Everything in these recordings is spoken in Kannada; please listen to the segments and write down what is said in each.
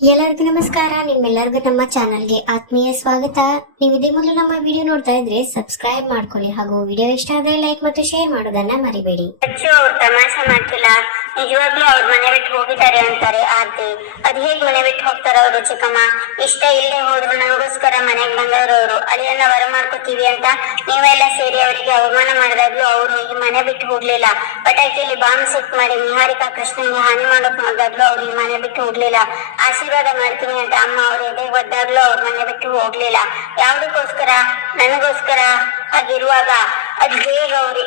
ಎಲ್ಲರಿಗೂ ನಮಸ್ಕಾರ. ನಿಮ್ಮೆಲ್ಲರಿಗೂ ನಮ್ಮ ಚಾನಲ್ಗೆ ಆತ್ಮೀಯ ಸ್ವಾಗತ. ನೀವು ಇದೇ ಮೊದಲು ನಮ್ಮ ವಿಡಿಯೋ ನೋಡ್ತಾ ಇದ್ರೆ ಸಬ್ಸ್ಕ್ರೈಬ್ ಮಾಡ್ಕೊಳ್ಳಿ ಹಾಗೂ ವಿಡಿಯೋ ಇಷ್ಟ ಆದ್ರೆ ಲೈಕ್ ಮತ್ತು ಶೇರ್ ಮಾಡೋದನ್ನ ಮರಿಬೇಡಿ. ತಮಾಷೆ ಮಾಡ್ತಿಲ್ಲ. ನಿಜವಾಗ್ಲೂ ಅವ್ರ ಮನೆ ಬಿಟ್ಟು ಹೋಗಿದ್ದಾರೆ ಅಂತಾರೆ ಆರ್ತಿ. ಅದ್ ಹೇಗ್ ಮನೆ ಬಿಟ್ಟು ಹೋಗ್ತಾರ ಅವರು ಚಿಕ್ಕಮ್ಮ? ಇಷ್ಟ ಇಲ್ಲೇ ಹೋದ್ರು ನನಗೋಸ್ಕರ ಮನೆಗೆ ಬಂದವರು ಅಳಿಯನ್ನ ವರ ಮಾಡ್ಕೋತೀವಿ ಅಂತ ನೀವೆಲ್ಲ ಸೇರಿ ಅವರಿಗೆ ಅವಮಾನ ಮಾಡಿದಾಗ್ಲೂ ಅವರು ಈ ಮನೆ ಬಿಟ್ಟು ಹೋಗ್ಲಿಲ್ಲ. ಪಟಾಕಿಯಲ್ಲಿ ಬಾಂಬ್ ಸೆಟ್ ಮಾಡಿ ನಿಹಾರಿಕಾ ಕೃಷ್ಣನ್ಗೆ ಹಾನಿ ಮಾಡೋಕ್ ನೋಡಿದಾಗ್ಲೂ ಅವ್ರು ಈ ಮನೆ ಬಿಟ್ಟು ಹೋಗ್ಲಿಲ್ಲ. ಆಶೀರ್ವಾದ ಮಾಡ್ತೀನಿ ಅಂತ ಅಮ್ಮ ಅವ್ರ ಎದೆಗೆ ಒದ್ದಾಗ್ಲೂ ಅವ್ರ ಮನೆ ಬಿಟ್ಟು ಹೋಗ್ಲಿಲ್ಲ. ಯಾವ್ದಕ್ಕೋಸ್ಕರ? ನನಗೋಸ್ಕರ? ಹಾಗಿರುವಾಗ ಅದ್ ಬೇಗ ಅವ್ರಿ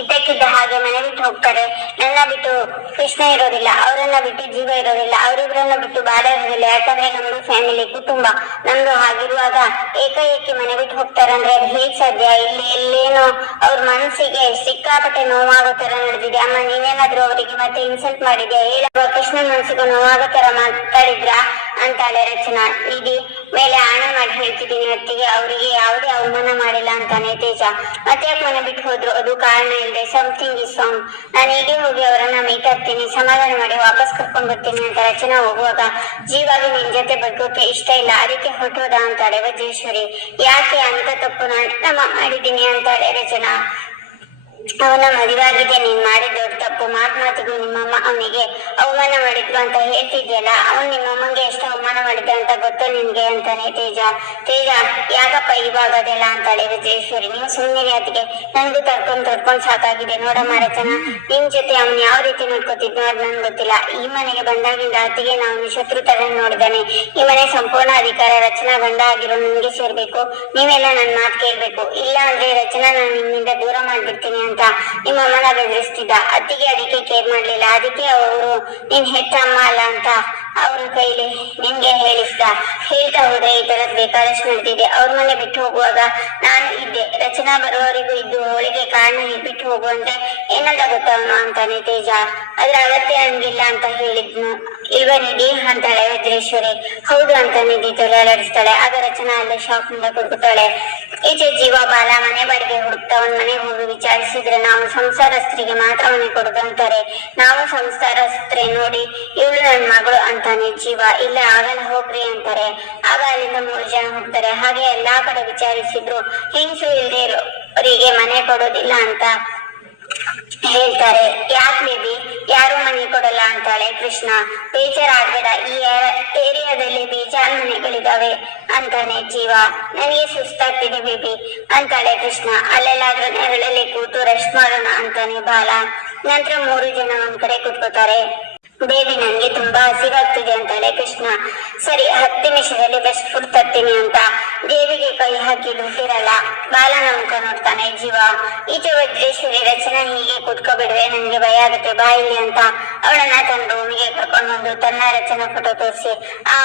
ಇದ್ದಕ್ಕಿದ್ದ ಹಾಗೆ ಮನೆ ಬಿಟ್ಟು ಹೋಗ್ತಾರೆ. ನನ್ನ ಬಿಟ್ಟು ಕೃಷ್ಣ ಇರೋದಿಲ್ಲ, ಅವರನ್ನ ಬಿಟ್ಟು ಜೀವ ಇರೋದಿಲ್ಲ ಅವರಿಬ್ಬರನ್ನ ಬಿಟ್ಟು ಬಾಳೆ ಇರೋದಿಲ್ಲ. ಯಾಕಂದ್ರೆ ನಮ್ದು ಫ್ಯಾಮಿಲಿ ಕುಟುಂಬ, ನಮ್ದು ಹಾಗಿರುವಾಗ ಏಕಾಏಕಿ ಮನೆ ಬಿಟ್ಟು ಹೋಗ್ತಾರಂದ್ರೆ ಅದು ಹೇಗ್ ಸಾಧ್ಯ? ಇಲ್ಲಿ ಎಲ್ಲೇನೋ ಅವ್ರ ಮನಸ್ಸಿಗೆ ಸಿಕ್ಕಾಪಟ್ಟೆ ನೋವಾಗೋ ತರ ನಡೆದಿದೆ. ಅಮ್ಮ, ನೀನೇನಾದ್ರೂ ಅವರಿಗೆ ಮತ್ತೆ ಇನ್ಸಲ್ಟ್ ಮಾಡಿದ್ಯಾ? ಹೇಳ ಕೃಷ್ಣ ಮನಸ್ಸಿಗೆ ನೋವಾಗೋ ತರ ಮಾತಾಡಿದ್ರ? ಅಂತಾಳೆ ರಚನಾ ಇಡಿ ಮೇಲೆ ಆಣೆ ಮಾಡಿ ಹೇಳ್ತಿದ್ದೀನಿ ಹೊತ್ತಿಗೆ ಅವರಿಗೆ ಯಾವುದೇ ಅವಮಾನ ಮಾಡಿಲ್ಲ ಅಂತಾನೆ ತೇಜ. ಮತ್ತೆ ಮನೆ ಬಿಟ್ಟು ಹೋದ್ರು, ಅದು ಕಾರಣ ಇಲ್ಲದೆ ಸಮಥಿಂಗ್ ಇಸ್ ಸಾಂಗ್ ನಾನು ಹೀಗೆ ಹೋಗಿ ಅವರನ್ನ ಮೀಟ್ ಆಗ್ತೀನಿ, ಸಮಾಧಾನ ಮಾಡಿ ವಾಪಸ್ ಕರ್ಕೊಂಡ್ ಬರ್ತೀನಿ ಅಂತ ರಚನಾ ಹೋಗುವಾಗ ಜೀವಾಗಿ ನಿನ್ ಜೊತೆ ಬದುಕೋಕೆ ಇಷ್ಟ ಇಲ್ಲ, ಅದಕ್ಕೆ ಹೊಟ್ಟೋದಾ ಅಂತಾಳೆ ವಜ್ರೇಶ್ವರಿ. ಯಾಕೆ ಅಂತ ತಪ್ಪು ನಾನು ಮಾಡಿದ್ದೀನಿ ಅಂತಾಳೆ ರಚನಾ. ಅವನ ಮದುವಾಗಿದೆ, ನೀನ್ ಮಾಡಿದ ದೊಡ್ಡ ತಪ್ಪು. ಮಾತ್ ಮಾತಿಗೂ ನಿಮ್ಮಮ್ಮ ಅವನಿಗೆ ಅವಮಾನ ಮಾಡಿದ್ರು ಅಂತ ಹೇಳ್ತಿದ್ಯಲ್ಲ, ಅವನ್ ನಿಮ್ಮಮ್ಮಂಗೆ ಎಷ್ಟು ಅವಮಾನ ಮಾಡಿದ್ದ ಅಂತ ಗೊತ್ತು ನಿನ್ಗೆ ಅಂತಾನೆ ತೇಜ. ತೇಜ, ಯಾಕಪ್ಪ ಇವಾಗ ಅಂತ ಅಂತಾಳೆ ಜಯೇಶ್ವರಿ ನೀವು ಸುಮ್ಮನೆ ಅದಕ್ಕೆ ನನ್ಗು ತಡ್ಕೊಂಡ್ ತರ್ಕೊಂಡ್ ಸಾಕಾಗಿದೆ. ನೋಡಮ್ಮ ರಚನಾ ನಿಮ್ ಜೊತೆ ಅವ್ನ್ ಯಾವ ರೀತಿ ನೋಡ್ಕೊತಿದ್ನೋ ಅದ್ ನನ್ಗೆ ಗೊತ್ತಿಲ್ಲ. ಈ ಮನೆಗೆ ಬಂದಾಗಿಂದ ಅತ್ತಿಗೆ ನಾವು ಶತ್ರು ತರ ನೋಡಿದಾನೆ ಈ ಮನೆ ಸಂಪೂರ್ಣ ಅಧಿಕಾರ, ರಚನಾ ಗಂಡ ಆಗಿರೋ ನಿಮ್ಗೆ ಸೇರ್ಬೇಕು. ನೀವೆಲ್ಲ ನನ್ ಮಾತು ಕೇಳ್ಬೇಕು. ಇಲ್ಲ ಅಂದ್ರೆ ರಚನಾ ನಾನು ನಿಮ್ಮಿಂದ ದೂರ ಮಾಡ್ಬಿಡ್ತೀನಿ ಅಂತ ನಿಮ್ಮ ಅಮ್ಮನ ಬೆದರಿಸ್ತಿದ್ದ. ಅತ್ತಿಗೆ ಅದಕ್ಕೆ ಕೇರ್ ಮಾಡ್ಲಿಲ್ಲ. ಅದಕ್ಕೆ ಅವರು, ನಿನ್ ಹೆತ್ತ ಅಲ್ಲ ಅಂತ ಅವ್ರ ಕೈಲಿ ನಿನ್ಗೆ ಹೇಳಿಸ್ದ. ಹೇಳ್ತಾ ಹೋದ್ರೆ ಈ ತರದ್ ಬೇಕಾದಷ್ಟು ನಡೆದಿದೆ. ಅವ್ರ ಮನೆ ಬಿಟ್ಟು ಹೋಗುವಾಗ ನಾನು ಇದ್ದೆ. ರಚನಾ ಬರುವವರಿಗೂ ಇದ್ದು ಅವಳಿಗೆ ಕಾರಣ ಬಿಟ್ಟು ಹೋಗುವಂತೆ. ಏನಂತ ಗೊತ್ತವನು ಅಂತಾನೆ ತೇಜ. ಅದ್ರ ಅಗತ್ಯ ಹಂಗಿಲ್ಲ ಅಂತ ಹೇಳಿದ್ನು. ಇಲ್ವಾ ನಿಧಿ ಅಂತಾಳೆ ವಜ್ರೇಶ್ವರಿ ಹೌದು ಅಂತ ನಿಧಿ ತಲೆ ಅಲಡಿಸ್ತಾಳೆ ಆಗ ರಚನಾ ಅಲ್ಲೇ ಶಾಪ್ ಮುಂದೆ ಕುಡ್ತಾಳೆ ಈಚೆ ಜೀವ ಬಾಲ, ಮನೆ ಬಾಡಿಗೆ ಹುಡುಕ್ತಾ ಒಂದ್ ಮನೆಗೆ ಹೋಗಿ ವಿಚಾರಿಸಿದ್ರೆ ನಾವು ಸಂಸಾರಸ್ಥರಿಗೆ ಮಾತ್ರ ಮನೆ ಕೊಡುದಂತಾರೆ ನಾವು ಸಂಸಾರಸ್ತ್ರೆ ನೋಡಿ ಇವಳು ನನ್ ಮಗಳು ಅಂತಾನೆ ಜೀವ. ಇಲ್ಲ ಆಗಲ್ಲ, ಹೋಗ್ರಿ ಅಂತಾರೆ. ಆಗ ಅಲ್ಲಿಂದ ಮೂರು ಜನ ಹೋಗ್ತಾರೆ. ಹಾಗೆ ಎಲ್ಲಾ ಕಡೆ ವಿಚಾರಿಸಿದ್ರು. ಹೆಂಗಸು ಇಲ್ದೇ ಅವರಿಗೆ ಮನೆ ಕೊಡೋದಿಲ್ಲ ಅಂತ ಹೇಳ್ತಾರೆ. ಅಂತಾಳೆ, ಕೃಷ್ಣ ಬೇಜಾರಾಗ್ಬೇಡ ಈ ಏರಿಯಾದಲ್ಲಿ ಬೇಜಾರ್ ಮನೆಗಳಿದಾವೆ ಅಂತಾನೆ, ಜೀವ, ನನಗೆ ಸುಸ್ತಾಗ್ತಿದೆ ಬೇಬಿ ಅಂತಾಳೆ ಕೃಷ್ಣ. ಅಲ್ಲೆಲ್ಲಾದ್ರೂ ನೆರಳಲ್ಲಿ ಕೂತು ರೆಸ್ಟ್ ಮಾಡೋಣ ಅಂತಾನೆ ಬಾಲ. ನಂತರ ಮೂರು ಜನ ಒಂದ್ ಕಡೆ ಕುತ್ಕೋತಾರೆ ಬೇಬಿ ನನ್ಗೆ ತುಂಬಾ ಹಸಿವಾಗ್ತಿದೆ ಅಂತಾಳೆ ಕೃಷ್ಣ. ಸರಿ, ಹತ್ತು ನಿಮಿಷದಲ್ಲಿ ಬೆಸ್ಟ್ ಫುಡ್ ತರ್ತೀನಿ ಅಂತ ದೇವಿಗೆ ಕೈ ಹಾಕಿ ದುಡ್ಡಿರಲ್ಲ ಬಾಲನ ಮುಖ ನೋಡ್ತಾನೆ, ಜೀವ ಈಚೆ ವಜ್ರೇಶ್ವರಿ ರಚನಾ ಹೀಗೆ ಕುತ್ಕೋಬಿಡ್ವೆ ನನ್ಗೆ ಭಯ ಆಗುತ್ತೆ, ಬಾ ಇಲ್ಲಿ ಅಂತ ಅವಳನ್ನ ತನ್ನ ರೂಮಿಗೆ ಕರ್ಕೊಂಡು ಬಂದು ತನ್ನ ರಚನಾ ಫೋಟೋ ತೋರಿಸಿ, ಆ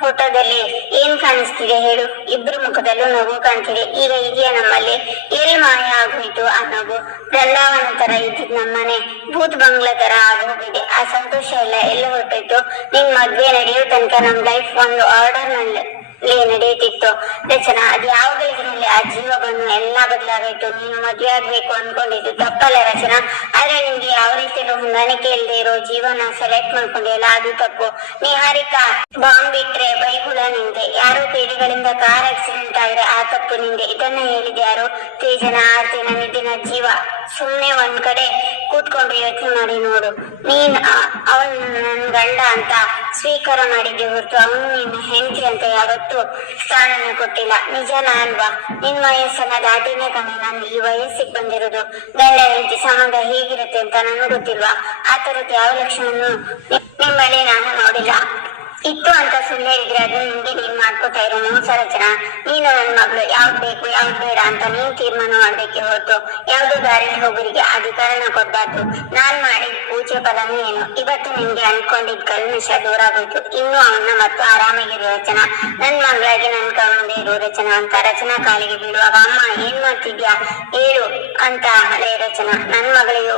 ಫೋಟೋದಲ್ಲಿ ಏನ್ ಕಾಣಿಸ್ತಿದೆ ಹೇಳು? ಇಬ್ರು ಮುಖದಲ್ಲೂ ನಗು ಕಾಣ್ತಿದೆ. ಈಗ ಇದೆಯಾ ನಮ್ಮಲ್ಲಿ ಎಲ್ಲಿ ಮಾಯ ಆಗೋಯ್ತು ಆ ನಗು ಬೃಂದಾವನ ತರ ಇದ್ದಿದ್ ನಮ್ಮನೆ. ಭೂತ್ ಬಂಗ್ಲಾ ತರ ಆಗೋಗಿದೆ. ಆ ಸಂತೋಷ ಎಲ್ಲ ಎಲ್ಲ ಹೊರಟೋಯ್ತು? ನಿನ್ ಮದ್ವೆ ನಡೆಯೋ ತನಕ ನಮ್ ಲೈಫ್ ಒಂದು ಆರ್ಡರ್ನಲ್ಲಿ ನಡೆಯುತ್ತಿತ್ತು. ರಚನಾ ಅದ್ ಯಾವ ಗಳಿಗೆನಲ್ಲಿ ಆ ಜೀವ ಎಲ್ಲ ಬದಲಾಗೋಯ್ತು ನೀನು ಮದುವೆ ಆಗ್ಬೇಕು ಅನ್ಕೊಂಡಿದ್ದು ತಪ್ಪಲ್ಲ ರಚನಾ. ಆದ್ರೆ ನಿಮ್ಗೆ ಯಾವ ರೀತಿ ಹೊಂದಾಣಿಕೆ ಇಲ್ಲದೆ ಇರೋ ಜೀವನ ಸೆಲೆಕ್ಟ್ ಮಾಡ್ಕೊಂಡಿಲ್ಲ ಅದು ತಪ್ಪು. ನಿಹಾರಿಕಾ ಬಾಂಬ್ ಬಿಟ್ರೆ ಬೈಗುಳ ನಿಂದೆ. ಯಾರೋ ಪೇಡಿಗಳಿಂದ ಕಾರ್ ಆಕ್ಸಿಡೆಂಟ್ ಆದ್ರೆ ಆ ತಪ್ಪು ನಿಂದೆ. ಇದನ್ನ ಹೇಳಿದ ಯಾರು? ತೇಜನ, ಆರ್ತಿನ ನಿಧಿನ ಜೀವ. ಸುಮ್ನೆ ಒಂದ್ ಕಡೆ ಕೂತ್ಕೊಂಡು ಯೋಚನೆ ಮಾಡಿ ನೋಡು. ನೀನ್ ಅವನ್ ನನ್ ಗಂಡ ಅಂತ ಸ್ವೀಕಾರ ಮಾಡಿದ್ದೆ ಹೊರತು ಅವನು ನಿನ್ನ ಹೆಂಡತಿ ಅಂತ ಯಾವತ್ತೂ ಸ್ಥಾನನ ಕೊಟ್ಟಿಲ್ಲ. ನಿಜನಾ ಅಲ್ವಾ? ನಿನ್ ವಯಸ್ಸನ್ನ ದಾಟಿನೇ ಕಣೆ. ನಾನು ಈ ವಯಸ್ಸಿಗೆ ಬಂದಿರೋದು ಗಂಡ ಹೆಂಡತಿ ಸಂಬಂಧ ಹೇಗಿರುತ್ತೆ ಅಂತ ನನಗೆ ಗೊತ್ತಿಲ್ವಾ? ಆ ತರದ್ ಯಾವ ಲಕ್ಷಣನು ನಿಮ್ಮಲ್ಲಿ ನಾನು ನೋಡಿಲ್ಲ. ಇತ್ತು ಅಂತ ಸುಳ್ಳು ಹೇಳಿದ್ರೆ ಅದು ನಿಮ್ಗೆ ನೀನ್ ಮಾಡ್ಕೋತಾ ಇರೋ ಮೋಸ ರಚನಾ ನೀನು ನನ್ನ ಮಗಳು, ಯಾವ್ದು ಬೇಕು, ಯಾವ್ದು ಬೇಡ ಅಂತ ನೀನ್ ತೀರ್ಮಾನ ಮಾಡ್ಬೇಕೆ ಹೊರತು ಯಾವ್ದು ದಾರಿಲಿ ಹೋಗೋರಿಗೆ ಅಧಿಕಾರನ ಕೊಡ್ಬಾರ್ದು. ನಾನ್ ಮಾಡಿದ ಪೂಜೆ ಫಲನೂ ಏನು? ಇವತ್ತು ನಿಮ್ಗೆ ಅನ್ಕೊಂಡಿದ್ ಕಲ್ಮಿಷ ದೂರ ಆಗೋಯ್ತು ಇನ್ನು ಅವನ್ನ ಮತ್ತು ಆರಾಮಾಗಿರೋ ರಚನಾ? ನನ್ ಮಗಳಾಗಿ ನನ್ ಕಣ್ಮುಂದೆ ಇರೋ ರಚನಾ ಅಂತ ರಚನಾ ಕಾಲಿಗೆ ಬೀಳುವಾಗ, ಅಮ್ಮ, ಏನ್ ಮಾಡ್ತಿದ್ಯಾ? ಹೇಳು ಅಂತ ಹಳೆ ರಚನಾ. ನನ್ ಮಗಳಿಗೆ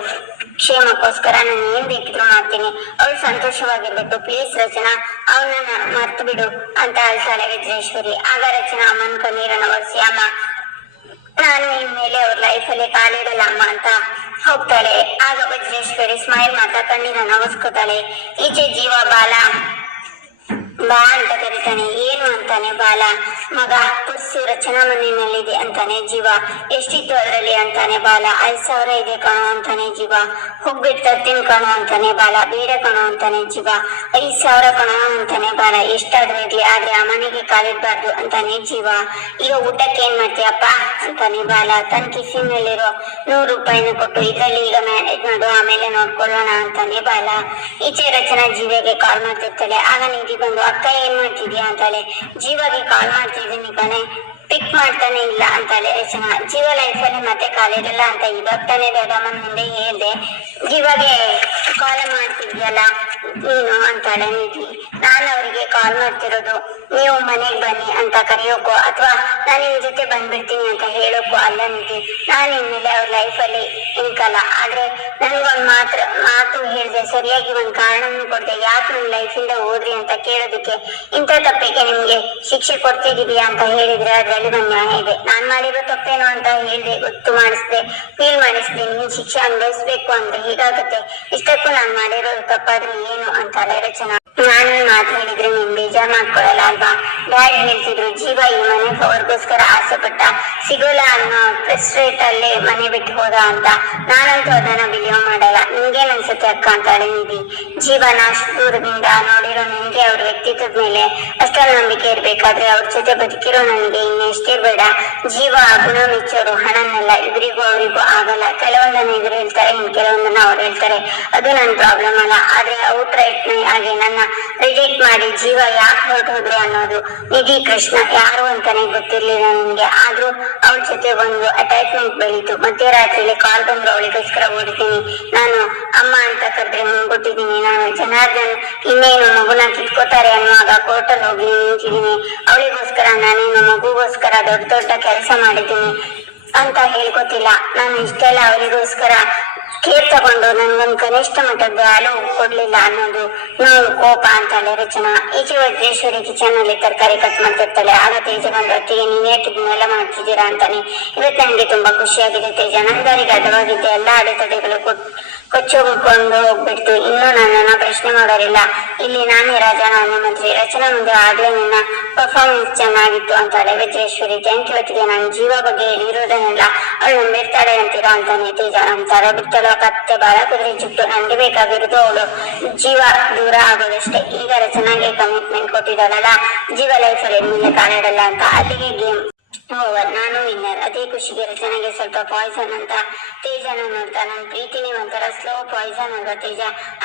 ಕ್ಷೇಮಕ್ಕೋಸ್ಕರ ನಾನು ಏನ್ ಬೇಕಿದ್ರು ಮಾಡ್ತೀನಿ. ಅವಳು ಸಂತೋಷವಾಗಿರ್ಬೇಕು. ಪ್ಲೀಸ್ ರಚನಾ ಅವನನ್ನ ಮರ್ತು ಬಿಡು ಅಂತ ಅಳ್ತಾಳೆ ವಿಜಯೇಶ್ವರಿ ಆಗ ರಚನಾ ಅಮ್ಮನ ಕಣ್ಣೀರನ್ನ ಒರೆಸಿ, ಅಮ್ಮ, ನಾನು ಇನ್ಮೇಲೆ ಅವ್ರ ಲೈಫಲ್ಲಿ ಕಾಲಿಡಲ್ಲ ಅಮ್ಮ, ಅಂತ ಹೋಗ್ತಾಳೆ. ಆಗ ವಜ್ರೇಶ್ವರಿ ಸ್ಮೈಲ್ ಮಾಡ್ತಾ ಕಣ್ಣೀರನ್ನ ನವಸ್ಕೋತಾಳೆ ಈಚೆ ಜೀವ ಬಾಲ. ಹೇಳ್ತಾನೆ ಏನು ಅಂತಾನೆ ಬಾಲ? ಮಗ ಪುರ್ಸು ರಚನಾ ಮನೆಯಲ್ಲಿದೆ ಅಂತಾನೆ ಜೀವ. ಎಷ್ಟಿತ್ತು ಅದರಲ್ಲಿ ಅಂತಾನೆ ಬಾಲ? ಐದ್ ಸಾವಿರ ಇದೆ ಕಣೋ ಅಂತಾನೆ ಜೀವ. ಹೋಗ್ಬಿಟ್ಟು ತರ್ತೀನಿ ಕಣೋ ಅಂತಾನೆ ಬಾಲ. ಬೇಡ ಕಣೋ ಅಂತಾನೆ ಜೀವ. ಐದ್ ಸಾವಿರ ಕಣೋ ಅಂತಾನೆ ಬಾಲ. ಎಷ್ಟಾದ್ರೂ ಇರ್ಲಿ ಆದ್ರೆ ಆ ಮನೆಗೆ ಕಾಲಿಡ್ಬಾರ್ದು ಅಂತಾನೆ ಜೀವ. ಈಗ ಊಟಕ್ಕೆ ಏನ್ ಮಾಡ್ತೀಯಪ್ಪ? ಅಂತಾನೆ ಬಾಲ ತನ್ನ ನೂರು ರೂಪಾಯಿನ ಕೊಟ್ಟು ಇದ್ರಲ್ಲಿ ಈಗ ಮ್ಯಾನೇಜ್ ಮಾಡು, ಆಮೇಲೆ ನೋಡ್ಕೊಳ್ಳೋಣ ಅಂತಾನೆ ಬಾಲ. ಈಚೆ ರಚನಾ ಜೀವಗೆ ಕಾಲ್ ಮಾಡ್ತಿರ್ತಾಳೆ. ಆಗ ನಿಧಿ ಬಂದು, ಅಕ್ಕ, ಏನ್ ಮಾಡ್ತಿದ್ಯಾ? ಅಂತಾಳೆ. ಜೀವಗೆ ಕಾಲ್ ಮಾಡ್ತಿದ್ದೀನಿ ಕಣೆ. ಪಿಕ್ ಮಾಡ್ತಾನೆ ಇಲ್ಲ, ಅಂತಾಳೆ ರಚನಾ. ಜೀವ ಲೈಫಲ್ಲಿ ಮತ್ತೆ ಕಾಲಿರಲ್ಲ ಅಂತ ಇವಾಗ ತಾನೇ ದೊಡ್ಡಮ್ಮನ ಮುಂದೆ ಹೇಳ್ದೆ. ಜೀವಗೆ ಕಾಲ್ ಮಾಡ್ತಿದ್ಯಲ್ಲ ನೀನು ಅಂತಾಳೆ ನಿಧಿ ನಾನು ಅವರಿಗೆ ಕಾಲ್ ಮಾಡ್ತಿರೋದು, ನೀವು ಮನೆಗೆ ಬನ್ನಿ ಅಂತ ಕರೆಯೋಕೋ ಅಥವಾ ನಾನು ನಿಮ್ಮ ಜೊತೆ ಬಂದ್ಬಿಡ್ತೀನಿ ಅಂತ ಹೇಳೋಕೋ ಅಲ್ಲ ನಿಧಿ. ನಾನು ಇನ್ಮೇಲೆ ಅವ್ರ ಲೈಫಲ್ಲಿ ಇನ್ಕಲ್ಲ. ಆದ್ರೆ ನನಗೊಂದು ಮಾತ್ರ ಸರಿಯಾಗಿ ಒಂದ್ ಕಾರಣವನ್ನು ಕೊಡ್ದೆ, ಯಾಕೆ ನಿಮ್ ಲೈಫಿಂದ ಹೋದ್ರಿ ಅಂತ ಕೇಳೋದಕ್ಕೆ ಇಂಥ ತಪ್ಪಿಗೆ ನಿಮ್ಗೆ ಶಿಕ್ಷೆ ಕೊಡ್ತಿದೀಯಾ ಅಂತ ಹೇಳಿದ್ರೆ ಅದ್ರಲ್ಲಿ ನ್ಯಾಯ ಇದೆ. ನಾನ್ ಮಾಡಿರೋ ತಪ್ಪೇನು ಅಂತ ಹೇಳ್ದೆ, ಗೊತ್ತು ಮಾಡಿಸ್ದೆ ಫೀಲ್ ಮಾಡಿಸ್ದೆ, ನೀನ್ ಶಿಕ್ಷೆ ಅನುಭವಿಸ್ಬೇಕು ಅಂದ್ರೆ ಹೀಗಾಗುತ್ತೆ? ಇಷ್ಟಕ್ಕೂ ನಾನ್ ಮಾಡಿರೋದು ತಪ್ಪಾದ್ರೆ ಏನು ಅಂತ ಅಂತಾಳೆ ರಚನಾ. ನಾನು ಮಾತ್ರ ಮಾತು ಹೇಳಿದ್ರೆ ನೀನ್ ಬೇಜಾರ್ ಮಾಡ್ಕೊಳಲ್ಲ ಅಲ್ವಾ? ಡ್ಯಾಡ್ ಹೇಳ್ತಿದ್ರು, ಜೀವ ಈ ಮನೆ ಅವ್ರಿಗೋಸ್ಕರ ಆಸೆ ಪಟ್ಟ. ಸಿಗೋಲ್ಲ ಅನ್ನೋ ಫ್ರಸ್ಟ್ರೇಟ್ ಅಲ್ಲೇ ಮನೆ ಬಿಟ್ಟು ಹೋದ ಅಂತ. ನಾನಂತೂ ಅದನ್ನ ಬಿಲಿಯೋ ಮಾಡಲ್ಲ. ನಿಂಗೇನ್ ಅನ್ಸುತ್ತೆ ಅಕ್ಕ ಅಂತಾಳೆ ನಿಧಿ ಜೀವನ ಅಷ್ಟು ದೂರದಿಂದ ನೋಡಿರೋ ನಿಂಗೆ ಅವ್ರ ವ್ಯಕ್ತಿತ್ವದ ಮೇಲೆ ಅಷ್ಟೊಂದು ನಂಬಿಕೆ ಇರ್ಬೇಕಾದ್ರೆ ಅವ್ರ ಜೊತೆ ಬದುಕಿರೋ ನನಗೆ ಬೇಡ. ಜೀವ ಗುಣ ಮೆಚ್ಚೋರು ಹಣನೆಲ್ಲ ಇಬ್ಬರಿಗೂ ಅವರಿಗೂ ಆಗಲ್ಲ. ಕೆಲವೊಂದನ್ನ ಇವ್ರು ಹೇಳ್ತಾರೆ ಇನ್ ಕೆಲವೊಂದನ್ನ ಅವ್ರು ಹೇಳ್ತಾರೆ. ಅದು ನನ್ನ ಪ್ರಾಬ್ಲಮ್ ಅಲ್ಲ. ಆದ್ರೆ ಔಟ್ ರೈಟ್ ಹಾಗೆ ನನ್ನ ರಿಜೆಕ್ಟ್ ಮಾಡಿ ಜೀವ ಯಾಕೆ ಹೊರಟೋದ್ರು ಅನ್ನೋದು ನಿಧಿ ಕೃಷ್ಣ ಯಾರು ಅಂತಾನೆ ಗೊತ್ತಿರ್ಲಿಲ್ಲ ನನಗೆ. ಆದ್ರೂ ಅವ್ರ ಜೊತೆ ಒಂದು ಅಟ್ಯಾಚ್ಮೆಂಟ್ ಬೆಳೀತು. ಮಧ್ಯರಾತ್ರಿಲಿ ಕಾಲ್ ಬಂದ್ರು, ಅವಳಿಗೋಸ್ಕರ ಓಡಿದ್ದೀನಿ ನಾನು ಅಮ್ಮ ಅಂತ ಕರೆದ್ರೆ ಮುಂಗೊಟ್ಟಿದ್ದೀನಿ ನಾನು ಜನಾರ್ದನ್ ಇನ್ನೇನು ಮಗುನ ಕಿತ್ಕೋತಾರೆ ಅನ್ನುವಾಗ ಕೋರ್ಟಲ್ಲಿ ಹೋಗಿ ನಿಂತಿದ್ದೀನಿ. ಅವಳಿಗೋಸ್ಕರ ನಾನೇನು ಮಗುಗೋಸ್ಕರ ದೊಡ್ಡ ದೊಡ್ಡ ಕೆಲಸ ಮಾಡಿದ್ದೀನಿ ಅಂತ ಹೇಳ್ಕೊತಿಲ್ಲ ನಾನು ಇಷ್ಟೆಲ್ಲ ಅವರಿಗೋಸ್ಕರ ಕೇರ್ ತಗೊಂಡು ನನ್ಗೊಂದು ಕನಿಷ್ಠ ಮಟ್ಟದ ಹಾಲು ಕೊಡ್ಲಿಲ್ಲ ಅನ್ನೋದು ನೋವು ಕೋಪ ಅಂತಾಳೆ ರಚನಾ. ಈಚೆ ವಜ್ರೇಶ್ವರಿ ಕಿಚನ್ ಅಲ್ಲಿ ತರಕಾರಿ ಕಟ್ ಮಾಡ್ತಿರ್ತಾಳೆ. ಆಗ ತೇಜ ಬಂದು, ಅತ್ತಿಗೆ ನೀವ್ ಇದನ್ನೆಲ್ಲ ಮಾಡ್ತಿದ್ದೀರಾ? ಅಂತಾನೆ. ಇವತ್ತು ನನಗೆ ತುಂಬಾ ಖುಷಿಯಾಗಿದೆ ತೇಜ. ನಂದರಿಗೆ ಅಡ್ಡವಾಗಿದ್ದ ಎಲ್ಲ ಅಡೆತಡೆಗಳು ಕೊಚ್ಚೋಗಿಕೊಂಡು ಹೋಗ್ಬಿಡ್ತು. ಇನ್ನು ನನ್ನನ್ನ ಪ್ರಶ್ನೆ ಮಾಡೋರಿಲ್ಲ. ಇಲ್ಲಿ ನಾನೇ ರಾಜ, ನಾನೇ ಮಂತ್ರಿ. ರಚನಾ ಮುಂದೆ ಆಗ್ಲೇ ನನ್ನ ಪರ್ಫಾರ್ಮೆನ್ಸ್ ಚೆನ್ನಾಗಿತ್ತು ಅಂತಾಳೆ ವಜ್ರೇಶ್ವರಿ ಜಯಂತಿ ಹೊತ್ತಿಗೆ ನಾನು ಜೀವ ಬಗ್ಗೆ ಹೇಳಿರೋದನ್ನೆಲ್ಲ ಅವಳು ನಂಬಿರ್ತಾಳೆ ಅಂತೀರಾ? ಅಂತಾನೆ ತೇಜ. ಅಂತಾರ ಬಿಟ್ಟಲು ಕತ್ತೆ ಬಾಲ ಕುದುರೆ ನಂಗೆ ಬೇಕಾಗಿರೋದು ಅವಳು ಜೀವ ದೂರ ಆಗೋದಷ್ಟೇ. ಈಗ ರಚನಾಗೆ ಕಮಿಟ್ಮೆಂಟ್ ಕೊಟ್ಟಿದ್ದಾಳಲ್ಲ ಜೀವ ಲೈಫಲ್ಲಿ ಮುಂದೆ ಕಾಲಿಡಲ್ಲ ಅಂತ. ಅಲ್ಲಿಗೆ ಗೇಮ್ ಓವರ್ ನಾನು ವಿನ್ನರ್ ಅದೇ ಖುಷಿಗೆ ರಚನೆಗೆ ಸ್ವಲ್ಪ ಪಾಯ್ಸನ್ ಅಂತ, ತೇಜನ ನೋಡ್ತಾ ನನ್ ಪ್ರೀತಿನಿ ಒಂಥರ ಸ್ಲೋ ಪಾಯ್ಸನ್ ಅಲ್ವಾ ತೇಜ?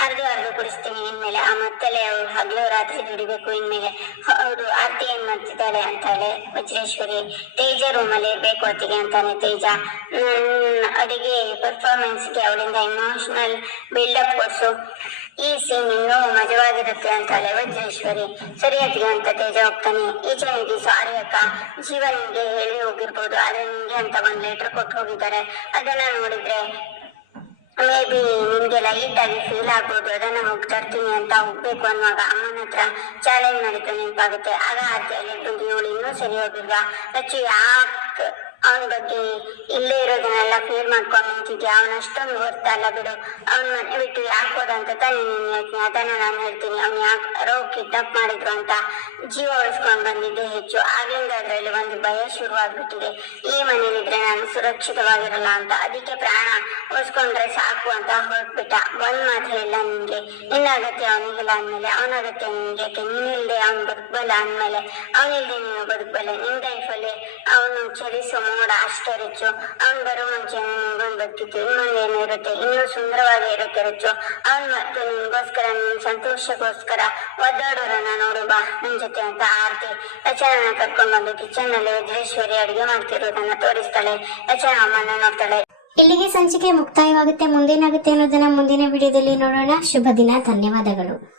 ಅರ್ಧ ಅರ್ಧ ಕುಡಿಸ್ತೀನಿ ಇನ್ಮೇಲೆ ಆ ಮತ್ತಲ್ಲೇ ಅವ್ಳು ಹಗಲು ರಾತ್ರಿ ದುಡಿಬೇಕು ಇನ್ಮೇಲೆ. ಹೌದು, ಆರ್ತಿ ಏನ್ ಮಾಡ್ತಿದ್ದಾಳೆ ಅಂತಾಳೆ ವಜ್ರೇಶ್ವರಿ. ತೇಜ ರೂಮಲ್ಲಿ ಇರ್ಬೇಕು ಹೊತ್ತಿಗೆ ಅಂತಾನೆ ತೇಜ. ನನ್ನ ಅಡಿಗೆ ಪರ್ಫಾರ್ಮೆನ್ಸ್ಗೆ ಅವಳಿಂದ ಇಮೋಷನಲ್ ಬಿಲ್ಡಪ್ ಕೊಡ್ಸು. ಈ ಸೀನ್ ಇನ್ನೂ ಮಜವಾಗಿರುತ್ತೆ ಅಂತಾಳೆ ವಜ್ರೇಶ್ವರಿ ಸರಿ ಅಂತ ತೇಜ ಹೋಗ್ತಾನೆ ಈಚೆ ಸಾರಿ ಅಕ್ಕ. ಜೀವ ನಿಮ್ಗೆ ಹೇಳಿ ಹೋಗಿರ್ಬೋದು. ಆದ್ರೆ ನಿಮ್ಗೆ ಅಂತ ಒಂದ್ ಲೆಟರ್ ಕೊಟ್ಟು ಹೋಗಿದ್ದಾರೆ. ಅದನ್ನ ನೋಡಿದ್ರೆ ಮೇ ಬಿ ನಿಮ್ಗೆ ಲೈಟ್ ಆಗಿ ಫೀಲ್ ಆಗ್ಬೋದು. ಅದನ್ನ ಹೋಗಿ ತರ್ತೀನಿ ಅಂತ ಹೋಗ್ಬೇಕು ಅನ್ನುವಾಗ ಅಮ್ಮನ ಹತ್ರ ಚಾಲೆಂಜ್ ಮಾಡಿದ್ರೆ ನೆನಪಾಗುತ್ತೆ. ಆಗ ಅತ್ತಿಯಲ್ಲಿ ಬಂದು ಇವಳು ಇನ್ನೂ ಸರಿ ಹೋಗಿಲ್ವಾ? ರಚು ಯಾಕೆ ಅವನ ಬಗ್ಗೆ ಇಲ್ಲೇ ಇರೋದನ್ನೆಲ್ಲ ಫೀಲ್ ಮಾಡ್ಕೊಂಡು ನಿಂತಿದ್ಯಾ? ಅವನ ಅಷ್ಟೊಂದು ಗೊತ್ತಲ್ಲ ಬಿಡು. ಅವನ ಮನೆ ಬಿಟ್ಟು ಯಾಕೆ ಹೋದ ಅಂತ ತಾನೇ ನೀನು ಹೇಳ್ತೀನಿ. ಅದನ್ನ ನಾನು ಹೇಳ್ತೀನಿ. ಅವ್ನು ಯಾಕೆ ಯಾರೋ ಕಿಡ್ನಾಪ್ ಮಾಡಿದ್ರು ಅಂತ ಜೀವ ಉಳಿಸ್ಕೊಂಡು ಬಂದಿದ್ದೆ ಹೆಚ್ಚು. ಆಗಿಂದ ಅದರಲ್ಲಿ ಒಂದು ಭಯ ಶುರುವಾಗ್ಬಿಟ್ಟಿದೆ. ಈ ಮನೇಲಿದ್ರೆ ನಾನು ಸುರಕ್ಷಿತವಾಗಿರಲ್ಲ ಅಂತ. ಅದಕ್ಕೆ ಪ್ರಾಣ ಉಳಿಸ್ಕೊಂಡ್ರೆ ಸಾಕು ಅಂತ ಹೊರಟ್ಬಿಟ್ಟ. ಒಂದ್ ಮಾತ್ರ ಇಲ್ಲ ನಿನ್ಗೆ. ನಿನ್ನ ಅಗತ್ಯ ಅವನಿಗಿಲ್ಲ ಅಂದ್ಮೇಲೆ, ಅವನ ಅಗತ್ಯ ನಿನ್ಗೆ ನೀನಿಲ್ದೆ ಅವ್ನು ಬದುಕಬಲ್ಲ ಅಂದ್ಮೇಲೆ ಅವನಿಲ್ದೆ ನೀನು ಬದುಕಬಲ್ಲ. ನಿನ್ ಲೈಫಲ್ಲಿ ಅವನು ಚಲಿಸೋ ಮೋಡ ಅಷ್ಟೇ ರಿಚ್ಚು ಅವ್ನು ಬರೋ ಮುಂಚೆ ನಿನ್ಗೊಂದು ಬದುಕಿತ್ತು ಇರುತ್ತೆ? ಇನ್ನೂ ಸುಂದರವಾಗಿ ಇರುತ್ತೆ ರಿಚ್ಚು ಅವ್ನು ಮತ್ತೆ ನಿನ್ಗೋಸ್ಕರ, ನಿನ್ ಸಂತೋಷಕ್ಕೋಸ್ಕರ ಒದ್ದಾಡೋರನ್ನ ನೋಡು ಬಾ, ನಿನ್ ಜೊತೆ ಅಂತ ಆರ್ತಿ. ರಚನನ ಕರ್ಕೊಂಡು ಬಂದು ಕಿಚನ್ನಲ್ಲಿ ವಜ್ರೇಶ್ವರಿ ಅಡಿಗೆ ಮಾಡ್ತಿರೋದನ್ನ ತೋರಿಸ್ತಾಳೆ. ಯಚನ ಅಮ್ಮನ ನೋಡ್ತಾಳೆ. ಇಲ್ಲಿಗೆ ಸಂಚಿಕೆ ಮುಕ್ತಾಯವಾಗುತ್ತೆ. ಮುಂದೇನಾಗುತ್ತೆ ಅನ್ನೋದನ್ನ ಮುಂದಿನ ವಿಡಿಯೋದಲ್ಲಿ ನೋಡೋಣ. ಶುಭ ದಿನ, ಧನ್ಯವಾದಗಳು.